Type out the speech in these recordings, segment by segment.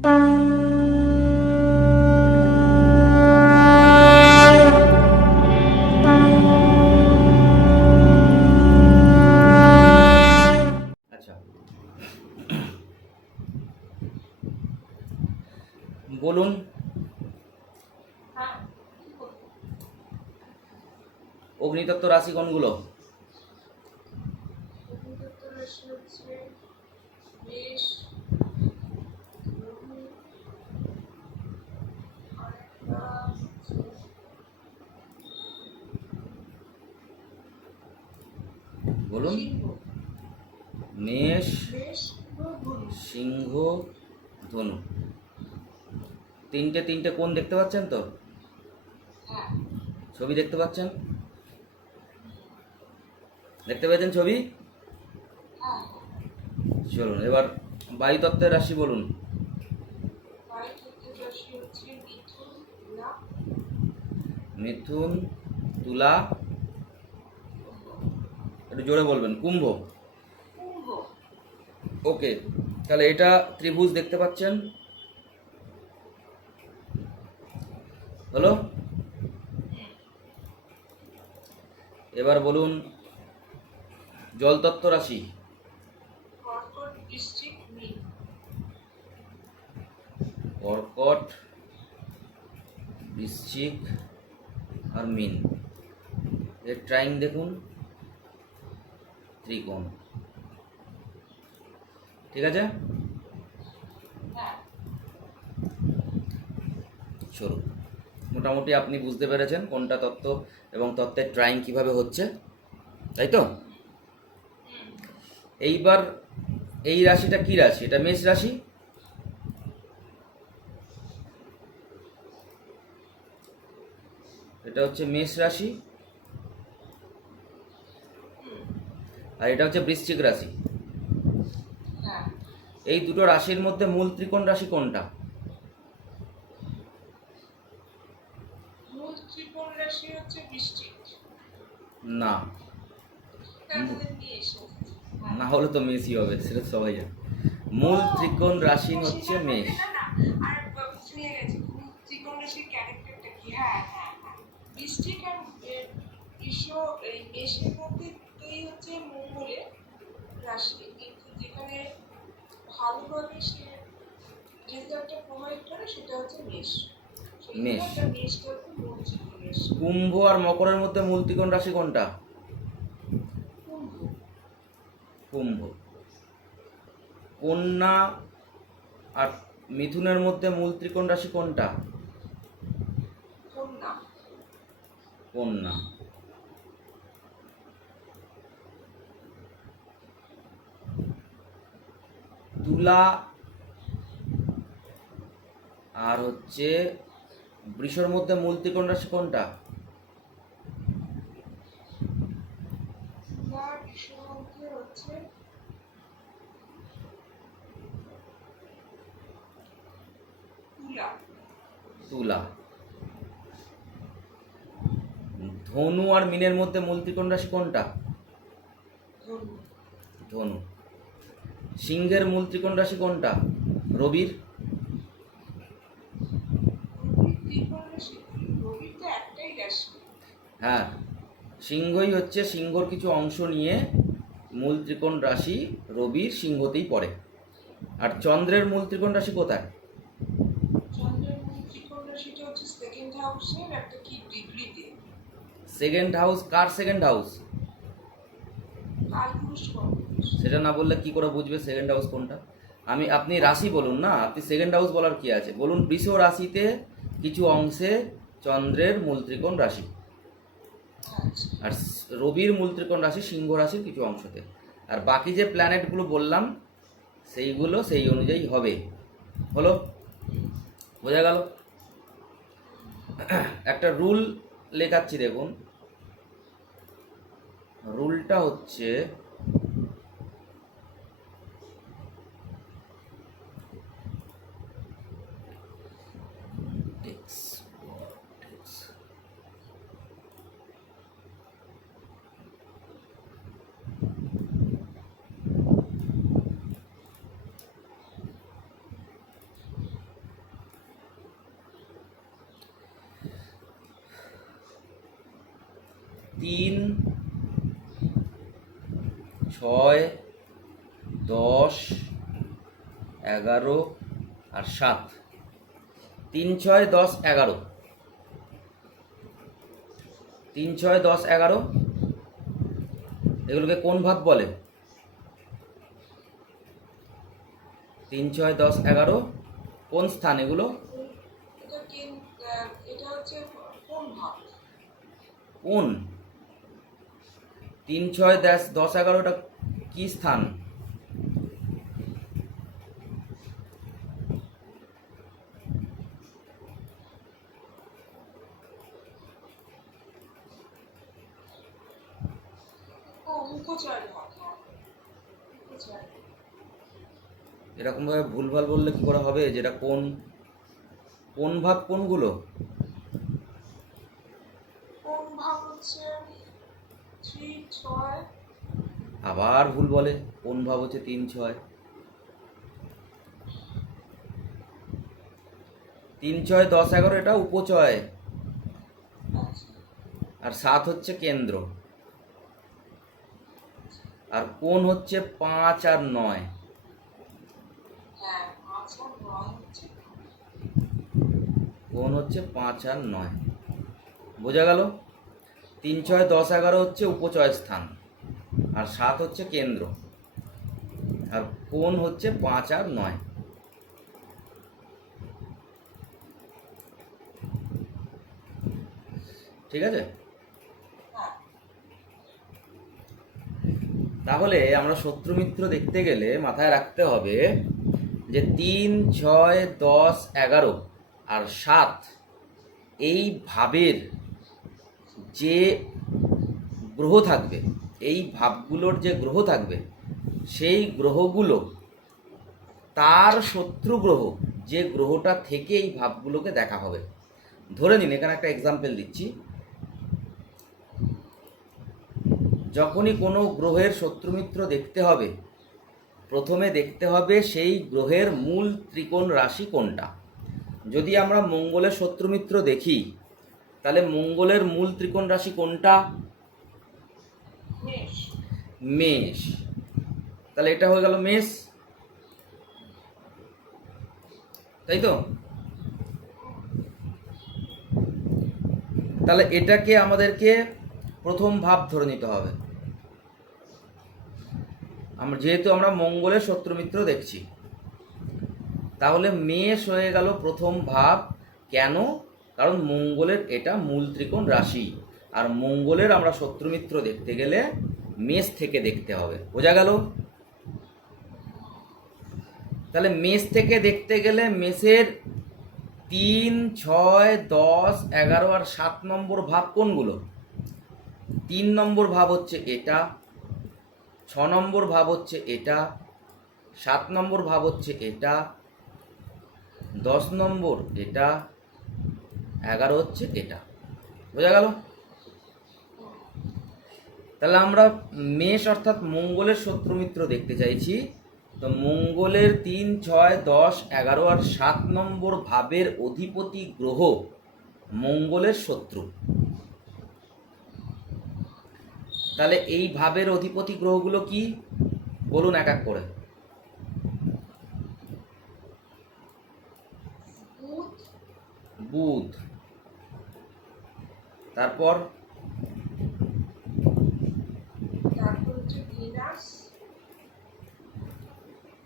আচ্ছা, বলুন অগ্নিতত্ত্ব রাশি কোনগুলো? বলুন। মেষ, সিংহ, ধনু। তিনটে তিনটে কোণ দেখতে পাচ্ছেন তো? ছবি দেখতে পাচ্ছেন? দেখতে পেয়েছেন ছবি? চলুন এবার বায়ুতত্ত্বের রাশি বলুন। মিথুন, তুলা, একটু জোরে বলবেন। কুম্ভ। ওকে, তাহলে এটা ত্রিভুজ দেখতে পাচ্ছেন, হলো? এবার বলুন জলতত্ত্ব রাশি। কর্কট, বৃশ্চিক আর মীন। এর ট্রাইং দেখুন, ত্রিকোণ। ঠিক আছে, চলো মোটামুটি আপনি বুঝতে পেরেছেন কোনটা তত্ত্ব এবং তত্ত্বের ট্রাইং কিভাবে হচ্ছে, তাই তো? এইবার এই রাশিটা কি রাশি? এটা মেষ রাশি। এটা হচ্ছে মেষ রাশি, আর এটা হচ্ছে বৃশ্চিক রাশি। এই দুটো রাশির মধ্যে মূল ত্রিকোণ রাশি কোনটা? না, না হলে তো মেষই হবে, সেটা সবাই জানে। মূল ত্রিকোণ রাশি হচ্ছে মেষ। মেষ। কুম্ভ আর মকরের মধ্যে মূল ত্রিকোণ রাশি কোনটা? কুম্ভ। কন্যা আর মিথুনের মধ্যে মূল ত্রিকোণ রাশি কোনটা? কন্যা। তুলা আর হচ্ছে বৃষর মধ্যে মূল ত্রিকোণ রাশি কোনটা? তুলা। ধনু আর মীনের মধ্যে মূল ত্রিকোণ রাশি কোনটা? ধনু। সিংহের মূল ত্রিকোণ রাশি কোনটা? রবির। হ্যাঁ, সিংহই হচ্ছে, সিংহর কিছু অংশ নিয়ে মূল ত্রিকোণ রাশি রবির সিংহতেই পড়ে। আর চন্দ্রের মূল ত্রিকোণ রাশি কোথায়? Second house. কার সেকেন্ড হাউস? সেটা না বললে কি করে বুঝবে সেকেন্ড হাউস কোনটা? আপনি রাশি বলুন না, আপনি সেকেন্ড হাউস বলার কি আছে? বলুন বৃষ রাশিতে কিছু অংশে চন্দ্রের মূল ত্রিকোণ রাশি, আর রবির মূল ত্রিকোণ রাশি সিংহ রাশির কিছু অংশতে, আর বাকি যে প্ল্যানেটগুলো বললাম সেইগুলো সেই অনুযায়ী হবে। হলো? বোঝা গেল? একটা রুল লেখাচ্ছি, দেখুন। রুলটা হচ্ছে 3, 6, 10, 11 আর 7। 3, 6, 10, 11। 3, 6, 10, 11 এগুলোকে কোন ভাব বলে? 3, 6, 10, 11 কোন স্থান এগুলো? কোন 3, 6, 10, 11 এটা কি স্থান? এরকম ভাবে ভুলভাল বললে কি করে হবে? যেটা কোন কোন ভাব কোনগুলো? আবার ভুল বলে। কোন ভাব হচ্ছে 3, 6? 3, 6, 10, 11 এটা উপচয়, আর 7 হচ্ছে কেন্দ্র, আর কোন হচ্ছে 5 আর 9। কোন হচ্ছে 5 আর 9। বোঝা গেল? 3, 6, 10, 11 হচ্ছে উপচয় স্থান, আর 7 হচ্ছে কেন্দ্র, আর কোন হচ্ছে 5 আর 9। ঠিক আছে? তাহলে আমরা শত্রু মিত্র দেখতে গেলে মাথায় রাখতে হবে যে 3, 6, 10, 11 আর 7 এই ভাবের যে গ্রহ থাকবে, এই ভাবগুলোর যে গ্রহ থাকবে, সেই গ্রহগুলো তার শত্রু গ্রহ যে গ্রহটা থেকে এই ভাবগুলোকে দেখা হবে। ধরে নিন, এখানে একটা এক্সাম্পল দিচ্ছি। যখনই কোনো গ্রহের শত্রুমিত্র দেখতে হবে, প্রথমে দেখতে হবে সেই গ্রহের মূল ত্রিকোণ রাশি কোনটা। যদি আমরা মঙ্গলের শত্রুমিত্র দেখি, তাহলে মঙ্গলের মূল ত্রিকোণ রাশি কোনটা? মেষ। তাহলে এটা হয়ে গেল মেষ, তাই তো? তাহলে এটাকে আমাদেরকে প্রথম ভাব ধরে নিতে হবে। যেহেতু আমরা মঙ্গলের শত্রুমিত্র দেখছি, তাহলে মেষ হয়ে গেল প্রথম ভাব। কেন? কারণ মঙ্গলের এটা মূল ত্রিকোণ রাশি, আর মঙ্গলের আমরা শত্রুমিত্র দেখতে গেলে মেষ থেকে দেখতে হবে। বোঝা গেল? তাহলে মেষ থেকে দেখতে গেলে মেষের 3, 6, 10, 11 আর 7 নম্বর ভাব কোনগুলো? 3 নম্বর ভাব হচ্ছে এটা, 6 নম্বর ভাব হচ্ছে এটা, 7 নম্বর ভাব হচ্ছে এটা, 10 নম্বর এটা, 11 হচ্ছে এটা। বোঝা গেল? তাহলে আমরা মেষ অর্থাৎ মঙ্গলের শত্রুমিত্র দেখতে চাইছি। তো মঙ্গলের 3, 6, 10, 11 আর 7 নম্বর ভাবের অধিপতি গ্রহ মঙ্গলের শত্রু। তাহলে এই ভাবের অধিপতি গ্রহগুলো কি বলুন এক এক করে? বুধ, তারপর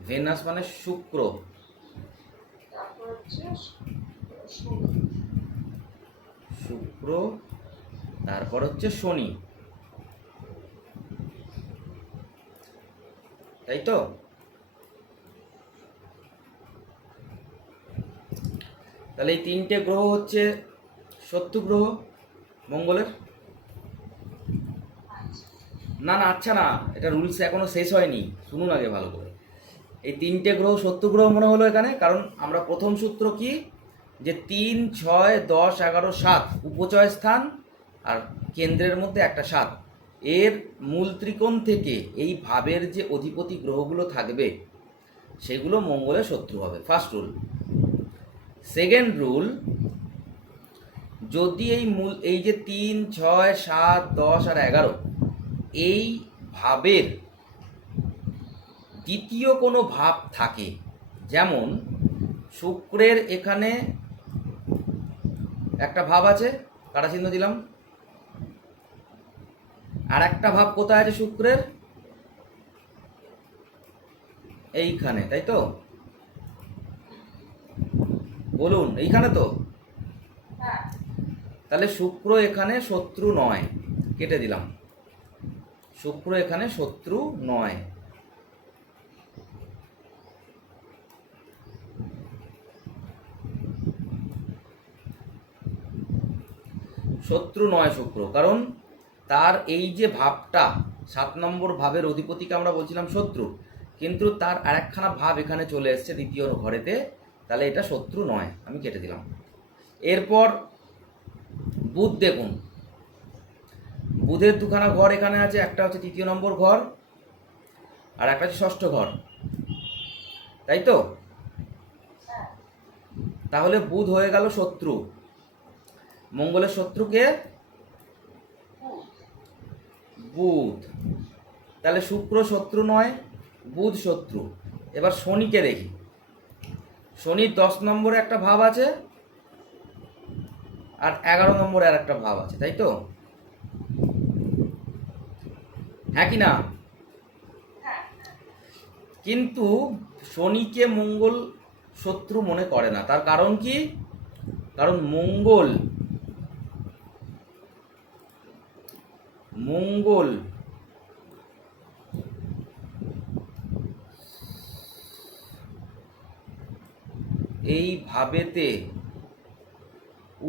ভেনাস মানে শুক্র, শুক্র, তারপর হচ্ছে শনি, তাই তো? তাহলে এই 3টে গ্রহ হচ্ছে শত্রু গ্রহ মঙ্গলের। না না, আচ্ছা না, এটা রুলস এখনো শেষ হয়নি, শুনুন আগে ভালো করে। এই 3টে গ্রহ শত্রু গ্রহ মনে হলো এখানে, কারণ আমরা প্রথম সূত্র কি, যে 3, 6, 10, 11, 7 উপচয় স্থান, আর কেন্দ্রের মধ্যে একটা 7। এর মূল ত্রিকোণ থেকে এই ভাবের যে অধিপতি গ্রহগুলো থাকবে সেগুলো মঙ্গলের শত্রু হবে। First rule. সেকেন্ড রুল, যদি এই যে 3, 6, 7, 10 আর 11 এই ভাবের দ্বিতীয় কোনো ভাব থাকে, যেমন শুক্রের এখানে একটা ভাব আছে, কাটা চিহ্ন দিলাম, আর একটা ভাব কোথায় আছে শুক্রের? এইখানে, তাই তো? বলুন, এইখানে তো? তাহলে শুক্র এখানে শত্রু নয়, কেটে দিলাম। শুক্র এখানে শত্রু নয়। শত্রু নয় শুক্র, কারণ তার এই যে ভাবটা 7 নম্বর ভাবের অধিপতিকে আমরা বলছিলাম শত্রু, কিন্তু তার আরেকখানা ভাব এখানে চলে এসছে দ্বিতীয় ঘরেতে, তাহলে এটা শত্রু নয়, আমি কেটে দিলাম। এরপর বুধ দেখুন, বুধের দুখানা ঘর এখানে আছে, একটা হচ্ছে 3 নম্বর ঘর আর একটা হচ্ছে 6ষ্ঠ ঘর, তাই তো? তাহলে বুধ হয়ে গেল শত্রু। মঙ্গলের শত্রুকে বুধ, তাহলে শুক্র শত্রু নয়, বুধ শত্রু। এবার শনিকে দেখি, শনির 10 নম্বরে একটা ভাব আছে আর 11 নম্বরে আর একটা ভাব আছে, তাই তো? হ্যাঁ কি না? কিন্তু শনিকে মঙ্গল শত্রু মনে করে না, তার কারণ কি? কারণ মঙ্গল এই ভাবেতে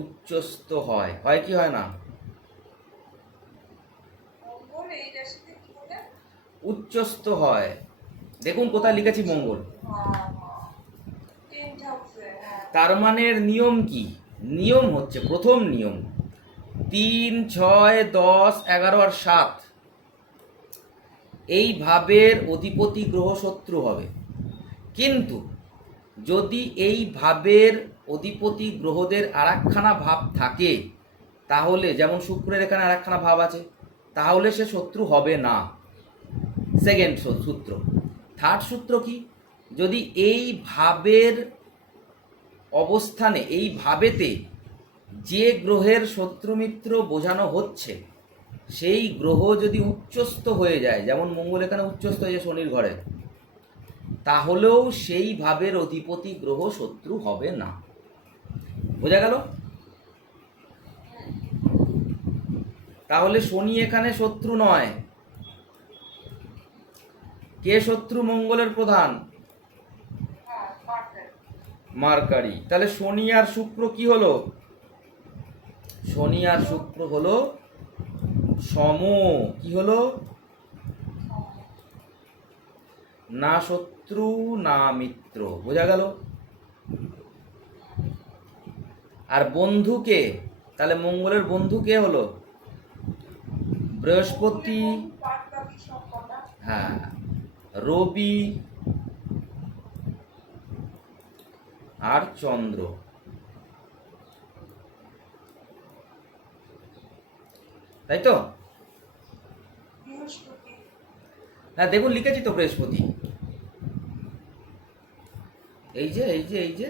উচ্চস্থ হয়, হয় কি হয় না? উচ্চস্থ হয়। দেখুন কোথায় লিখেছি মঙ্গল। তার মানের নিয়ম কি? নিয়ম হচ্ছে, প্রথম নিয়ম 3, 6, 10, 11 আর 7 এই ভাবের অধিপতি গ্রহ শত্রু হবে। কিন্তু যদি এই ভাবের অধিপতি গ্রহদের আরেকখানা ভাব থাকে, তাহলে যেমন শুক্রের এখানে আরেকখানা ভাব আছে, তাহলে সে শত্রু হবে না। সেকেন্ড সূত্র। থার্ড সূত্র কি? যদি এই ভাবের অবস্থানে, এই ভাবেতে যে গ্রহের শত্রুমিত্র বোঝানো হচ্ছে সেই গ্রহ যদি উচ্চস্থ হয়ে যায়, যেমন মঙ্গল এখানে উচ্চস্থ হয়ে যায় শনির ঘরে, তাহলেও সেই ভাবের অধিপতি গ্রহ শত্রু হবে না। বোঝা গেল? তাহলে শনি এখানে শত্রু নয়। কে শত্রু মঙ্গলের প্রধান? মার্কারি। তাহলে শনি আর শুক্র কি হলো? শনি আর শুক্র হলো সম। কি হলো? না শত্রু না মিত্র। বোঝা গেল? আর বন্ধুকে, তাহলে মঙ্গলের বন্ধু কে হলো? বৃহস্পতি, হ্যাঁ, রবি আর চন্দ্র। তাই তো? হ্যাঁ দেখুন লিখেছি তো বৃহস্পতি, এই যে এই যে এই যে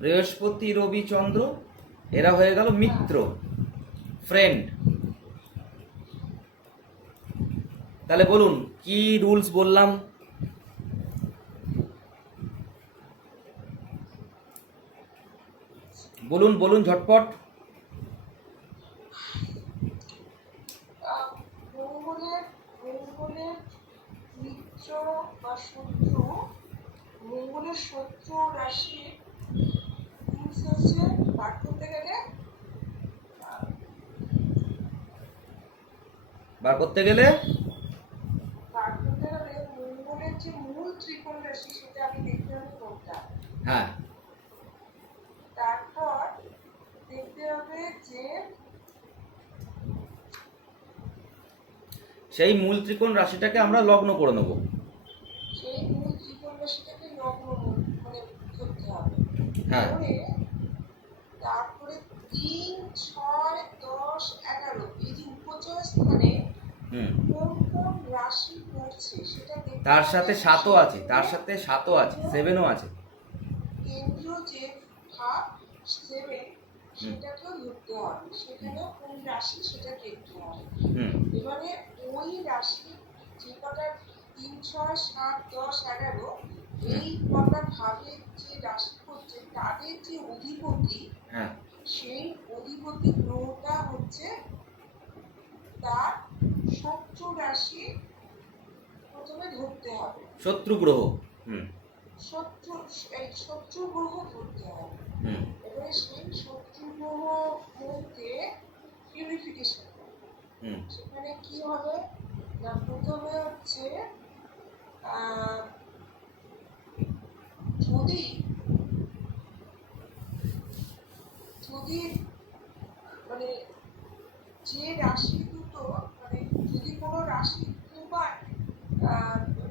বৃহস্পতি, রবি, চন্দ্র, এরা হয়ে গেল মিত্র, ফ্রেন্ড। তাহলে বলুন কি রুলস বললাম? বলুন বলুন ঝটপট। মঙ্গলের শত্রু রাশি হচ্ছে বার করতে গেলে মঙ্গলের যে মূল ত্রিকোণ রাশি সেটা আমি দেখতে হবে কোনটা। হ্যাঁ, তারপর দেখতে হবে যে সেই মূল ত্রিকোণ রাশিটাকে আমরা লগ্ন করে নেব। সেই মূল ত্রিকোণ রাশিটাকে লগ্ন মানে ধরতে হবে। হ্যাঁ, তারপরে 3, 6, 10, 11 এই যে উপচয় স্থানে হুম, কোন কোন রাশি পড়ছে সেটা দেখতে তার হবে। সাথে 7ও আছে, তার সাথে 7ও আছে, 7ও আছে। কেন্দ্রীয় যে ভাব 7 সেটাকেও ধরতে হবে, সেখানেও কোন রাশি সেটা দেখতে হবে। হুম, এবারে ওই রাশি যে কটা 3, 6, 7, 10, 11 এই কটা ভাবে যে রাশি করছে তাদের যে অধিপতি, হ্যাঁ, সেই অধিপতি গ্রহটা হচ্ছে তার শত্রু রাশি প্রথমে ধরতে হবে। শত্রু গ্রহ। হুম, শত্রু, এই শত্রু গ্রহ ধরতে হবে। হুম, এবারে সেই শত্রু গ্রহ মধ্যে পিউরিফিকেশন হবে। হুম, সেখানে কি হবে না, প্রথমে হচ্ছে যদি যদি মানে যে রাশি দুটো, মানে যদি কোনো রাশি দুবার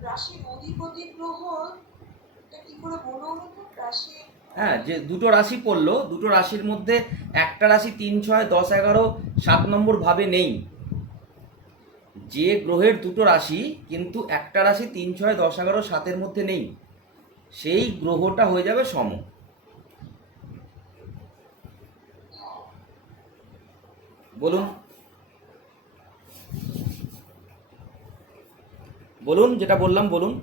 রাশির অধিপতি গ্রহ, এটা কি করে বলুন তো রাশি। হ্যাঁ, যে দুটো রাশি পড়লো, দুটো রাশির মধ্যে একটা রাশি 3, 6, 10, 11, 7 নম্বর ভাবে নেই। যে গ্রহের দুটো রাশি কিন্তু একটা রাশি 3, 6, 10, 11, 7-এর মধ্যে নেই, সেই গ্রহটা হয়ে যাবে সম। বলুন, বলুন, যেটা বললাম বলুন।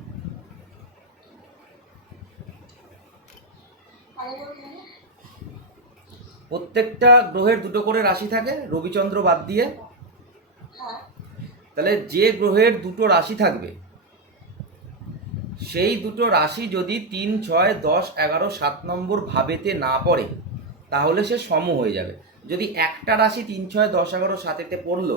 প্রত্যেকটা গ্রহের দুটো করে রাশি থাকে, রবিচন্দ্র বাদ দিয়ে। হ্যাঁ, তাহলে যে গ্রহের দুটো রাশি থাকবে, সেই দুটো রাশি যদি 3, 6, 10, 11, 7 নম্বর ভাবেতে না পড়ে, তাহলে সে সম হয়ে যাবে। যদি একটা রাশি 3, 6, 10, 11, 7-এতে পড়লো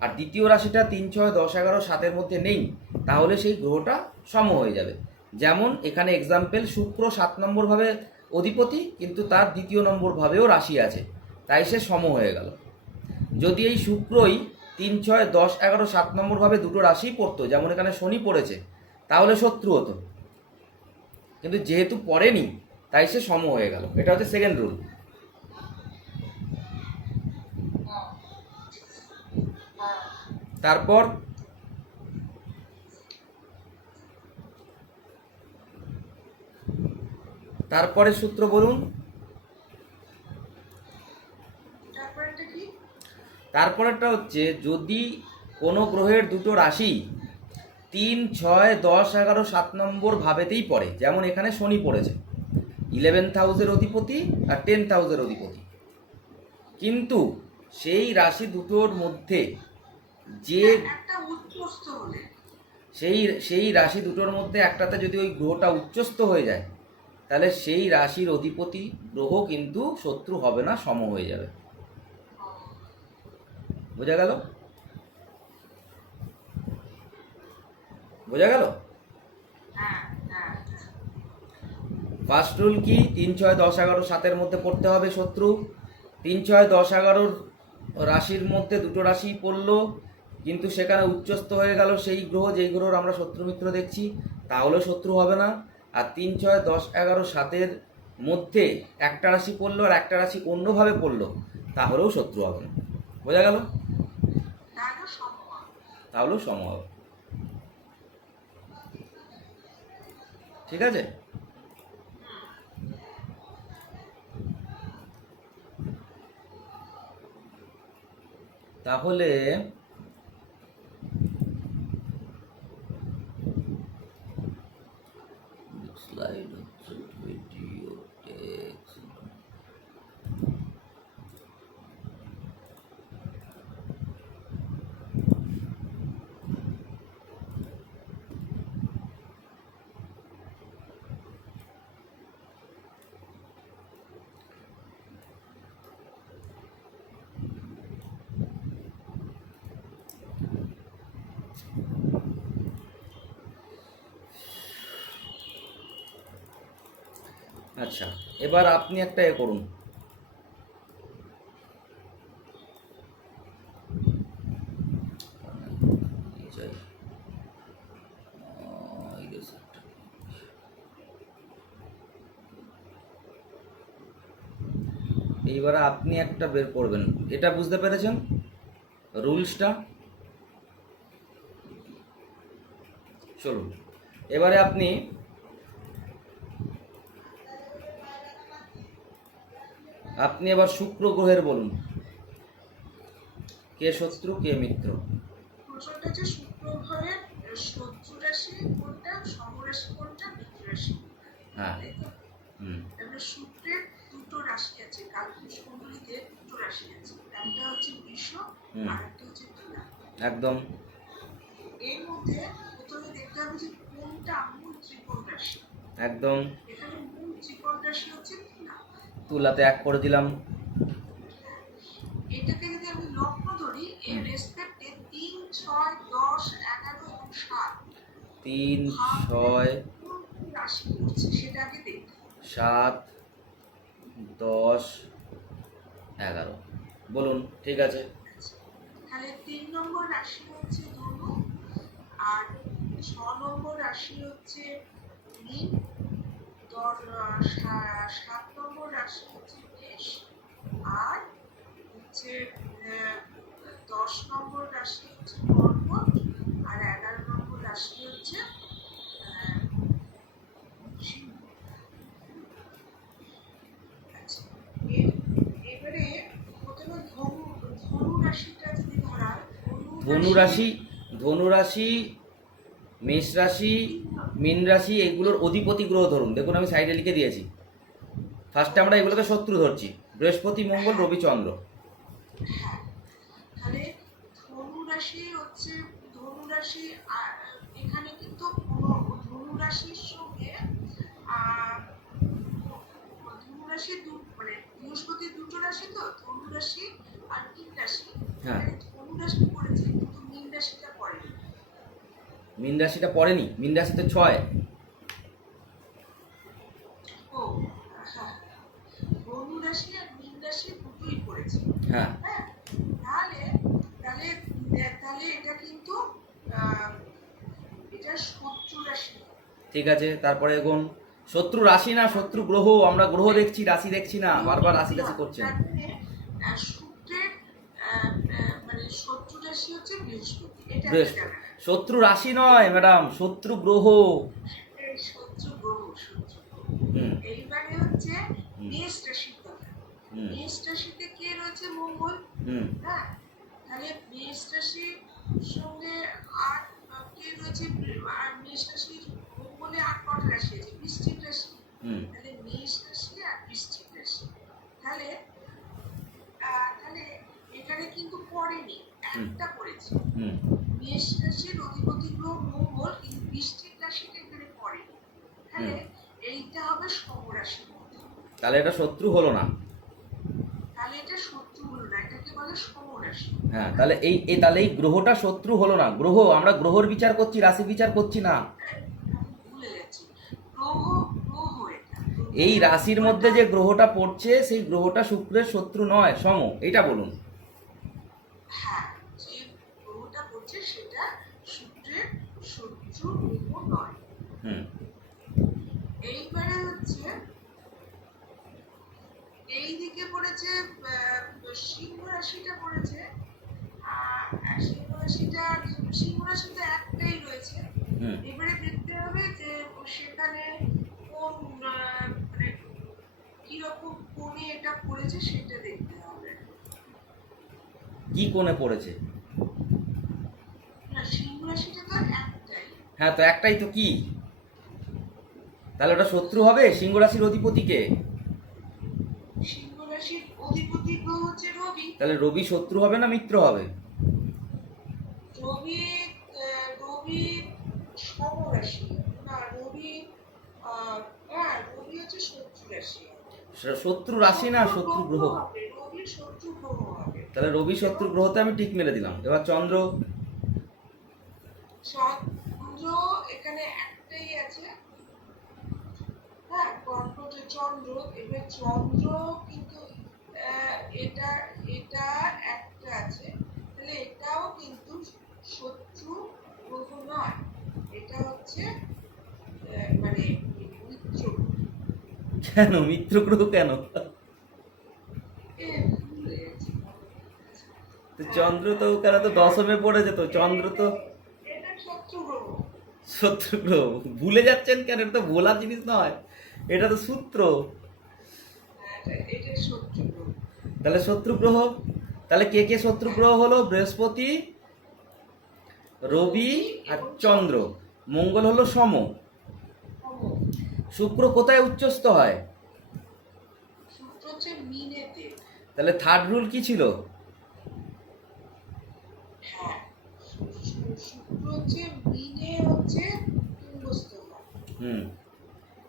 আর দ্বিতীয় রাশিটা 3, 6, 10, 11, 7-এর মধ্যে নেই, তাহলে সেই গ্রহটা সম হয়ে যাবে। যেমন এখানে এক্সাম্পল, শুক্র 7 নম্বর ভাবে অধিপতি, কিন্তু তার দ্বিতীয় নম্বর ভাবেও রাশি আছে, তাই সে সম হয়ে গেল। যদি এই শুক্রই 3, 6, 10, 11, 7 নম্বর ভাবে দুটো রাশি পড়তো, যেমন এখানে শনি পড়েছে, তাহলে শত্রু হতো, কিন্তু যেহেতু পড়েনি তাই সে সম হয়ে গেল। এটা হচ্ছে সেকেন্ড রুল। তারপর তারপরে সূত্র বলুন। তারপরেটা কি? তারপরেরটা হচ্ছে, যদি কোনো গ্রহের দুটো রাশি 3, 6, 10, 11, 7 নম্বর ভাবেতেই পড়ে, যেমন এখানে শনি পড়েছে 11th হাউসের অধিপতি আর 10th হাউসের অধিপতি, কিন্তু সেই রাশি দুটোর মধ্যে যে একটা উচ্চস্থ হলে, সেই সেই রাশি দুটোর মধ্যে একটাতে যদি ওই গ্রহটা উচ্চস্থ হয়ে যায়, তাহলে সেই রাশির অধিপতি গ্রহ কিন্তু শত্রু হবে না, সম হয়ে যাবে। বোঝা গেল? বোঝা গেল? হ্যাঁ হ্যাঁ, ফার্স্ট রুল কি? 3, 6, 10, 11, 7-এর মধ্যে পড়তে হবে শত্রু। 3, 6, 10, 11 রাশির মধ্যে দুটো রাশি পড়লো, কিন্তু সেখানে উচ্চস্থ হয়ে গেল সেই গ্রহ, যেই গ্রহর আমরা শত্রু মিত্র দেখছি, তাহলে শত্রু হবে না। আর 3, 6, 10, 11, 7-এর মধ্যে একটা রাশি পড়লো আর একটা রাশি অন্যভাবে পড়লো, তাহলেও শত্রু হবে না। বোঝা গেল? তারও সম্ভব। তাহলেও সম হবে। ঠিক আছে? তাহলে স্লাইড হচ্ছে ভিডিও টেক্সট। আচ্ছা, এবার আপনি একটা করুন। এইবারে আপনি একটা বের করবেন, এটা বুঝতে পেরেছেন রুলসটা? চলুন এবারে আপনি এবার শুক্র গ্রহের বলুন, কে শত্রু কে মিত্র। প্রশ্নটা হচ্ছে শুক্র গ্রহের শত্রু রাশি কোনটা, সমরাশি কোনটা, মিত্র রাশি কোনটা, হ্যাঁ। তাই তো? হুম এবার শুক্রের দুটো রাশি আছে, কালপুরুষ কুণ্ডলীতে দুটো রাশি আছে, একটা হচ্ছে বৃষ হুম। আর একটা হচ্ছে তুলা। একদম। এর মধ্যে প্রথমে দেখতে হবে যে কোনটা মূল ত্রিকোণ রাশি। একদম। এখানে মূল ত্রিকোণ রাশি হচ্ছে তুলা। তুলাতে এক করে দিলাম। এটাকে যদি আমি লগ্ন ধরি, এর রেসপেক্টে 3, 6, 10, 11 এবং 7 3, 6, কোন রাশি পড়ছে সেটা আগে দেখতে হবে। 7, 10, 11 বলুন। ঠিক আছে। তাহলে 3 নম্বর রাশি হচ্ছে ধনু, আর 6 নম্বর রাশি হচ্ছে মীন, 7 নম্বর রাশি হচ্ছে মেষ, আর হচ্ছে 10 নম্বর রাশি হচ্ছে কর্কট, আর 11 নম্বর রাশি হচ্ছে সিংহ। আচ্ছা, এবারে প্রথমে ধনু রাশিটা যদি ধরা হয়, ধনু রাশি, মেষ রাশি, মীন রাশি, এগুলোর অধিপতি গ্রহ ধরুন। দেখুন আমি সাইডে লিখে দিয়েছি। ফার্স্টে আমরা এগুলোকে শত্রু ধরছি, বৃহস্পতি, মঙ্গল, রবি, চন্দ্র। হ্যাঁ, তাহলে ধনু রাশি হচ্ছে এখানে কিন্তু ধনু রাশির সঙ্গে ধনু রাশি মানে বৃহস্পতির দুটো রাশি, তো ধনু রাশি আর মীন রাশি। হ্যাঁ। ধনু রাশি পড়েছে কিন্তু মীন রাশিটা পড়েনি। মীন রাশিটা পড়েনি, মীন রাশিতে 6। ও হ্যাঁ, ধনু রাশি আর মীন রাশি দুটোই পড়েছে। হ্যাঁ। হ্যাঁ, তাহলে তাহলে তাহলে এটা কিন্তু এটা শত্রু রাশি। ঠিক আছে, তারপরে এখন শত্রু রাশি না শত্রু গ্রহ, আমরা গ্রহ দেখছি রাশি দেখছি না, বারবার রাশি রাশি করছেন। শুক্রের মানে শত্রু রাশি হচ্ছে বৃহস্পতি। এটা বৃহস্পতি শত্রু রাশি নয় ম্যাডাম, শত্রু গ্রহ। শত্রু গ্রহ, হুম। এইবারে হচ্ছে মেষ রাশির কথা। মেষ রাশিতে কে রয়েছে? মঙ্গল। হ্যাঁ, তাহলে মেষ রাশির সঙ্গে আর কে রয়েছে? আর মেষ রাশির মঙ্গলে আর কটা রাশি আছে? বৃশ্চিক রাশি। তাহলে মেষ রাশি আর বৃশ্চিক রাশি। তাহলে তাহলে এখানে কিন্তু পড়েনি, একটা পড়েছে। মেষ রাশির অধিপতি গ্রহ মঙ্গল, কিন্তু বৃশ্চিক রাশিটা এখানে পড়েনি। তাহলে এইটা হবে সমরাশির মধ্যে। তাহলে এটা শত্রু হলো না, তাহলে এটা শত্রু হলো না, এটাকে বলে সমরাশি। হ্যাঁ। তাহলে তাহলে এই গ্রহটা শত্রু হলো না। গ্রহ, আমরা গ্রহর বিচার করছি, রাশি বিচার করছি না। ভুলে যাচ্ছি, গ্রহ গ্রহ এটা। এই রাশির মধ্যে যে গ্রহটা পড়ছে সেই গ্রহটা শুক্রের শত্রু নয়, সম, এটা বলুন। হ্যাঁ, যে গ্রহটা পড়ছে সেটা শুক্রের শত্রু গ্রহ নয়। এইবারে হচ্ছে এই দিকে পড়েছে সিংহ রাশিটা পড়েছে, সিংহ রাশিটা একটাই রয়েছে। এবারে দেখতে হবে যে সেখানে কোন মানে কিরকম কোণে এটা পড়েছে সেটা দেখতে হবে। কি কোণে পড়েছে? না, সিংহ রাশিটা তো একটাই। হ্যাঁ, তো একটাই তো কি? তাহলে ওটা শত্রু হবে? সিংহ রাশির অধিপতি কে? সিংহ রাশির অধিপতি গ্রহ হচ্ছে রবি। তাহলে রবি শত্রু হবে না মিত্র হবে? রবি রবি সমরাশি না, রবি হ্যাঁ, রবি হচ্ছে শত্রু রাশি। শত্রু রাশি না শত্রু গ্রহ? রবি শত্রু গ্রহ হবে। তাহলে রবি শত্রু গ্রহতে আমি টিক মেরে দিলাম। এবার চন্দ্র এখানে একটাই আছে। হ্যাঁ, কর্কটে চন্দ্র। এবার চন্দ্র কিন্তু এটা এটা একটা আছে, তাহলে এটাও কিন্তু শত্রু গ্রহ নয়, এটা হচ্ছে মানে মিত্র। কেন মিত্র গ্রহ কেন? চন্দ্র তো ওখানে তো দশমে পড়ে যেত, চন্দ্র তো এটা শত্রু গ্রহ। শত্রু গ্রহ। ভুলে যাচ্ছেন কেন? এটা তো ভোলার জিনিস নয়, এটা তো সূত্র। এটা শত্রু গ্রহ। তাহলে শত্রু গ্রহ, তাহলে কে কে শত্রু গ্রহ হলো? বৃহস্পতি, রবি আর চন্দ্র। মঙ্গল হলো সম। শুক্র কোথায় উচ্চস্থ হয়? শুক্র হচ্ছে মিনেতে। তাহলে থার্ড রুল কি ছিল? হ্যাঁ, শুক্র হচ্ছে মিনে হচ্ছে তুঙ্গস্থ হয়।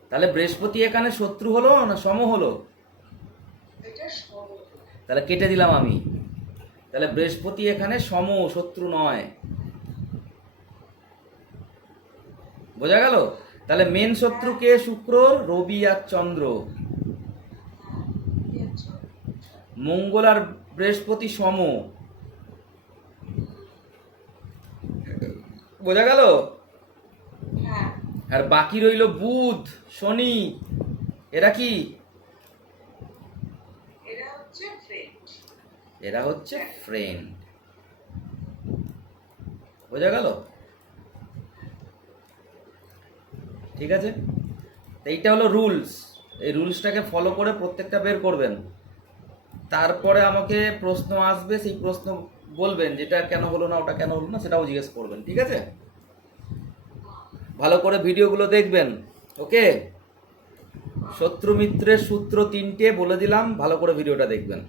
তাহলে বৃহস্পতি এখানে শত্রু হলো না সম হলো? এটা সম। তাহলে কেটে দিলাম আমি। তাহলে বৃহস্পতি এখানে সম, শত্রু নয়। বোঝা গেল? তাহলে মেন শত্রু কে? শুক্র, রবি আর চন্দ্র। মঙ্গল আর বৃহস্পতি সম। বোঝা গেল? হ্যাঁ, আর বাকি রইল বুধ, শনি। এরা কি? এরা হচ্ছে ফ্রেন্ড। এরা হচ্ছে ফ্রেন্ড। বোঝা গেল? ঠিক আছে, তো এইটা হলো রুলস। এই রুলসটাকে ফলো করে প্রত্যেকটা বের করবেন। তারপরে আমাকে প্রশ্ন আসবে, সেই প্রশ্ন বলবেন যেটা কেন হলো না, ওটা কেন হলো না, সেটাও জিজ্ঞেস করবেন। ঠিক আছে? ভালো করে ভিডিওগুলো দেখবেন। ওকে? শত্রু মিত্রের সূত্র 3টে বলে দিলাম, ভালো করে ভিডিওটা দেখবেন।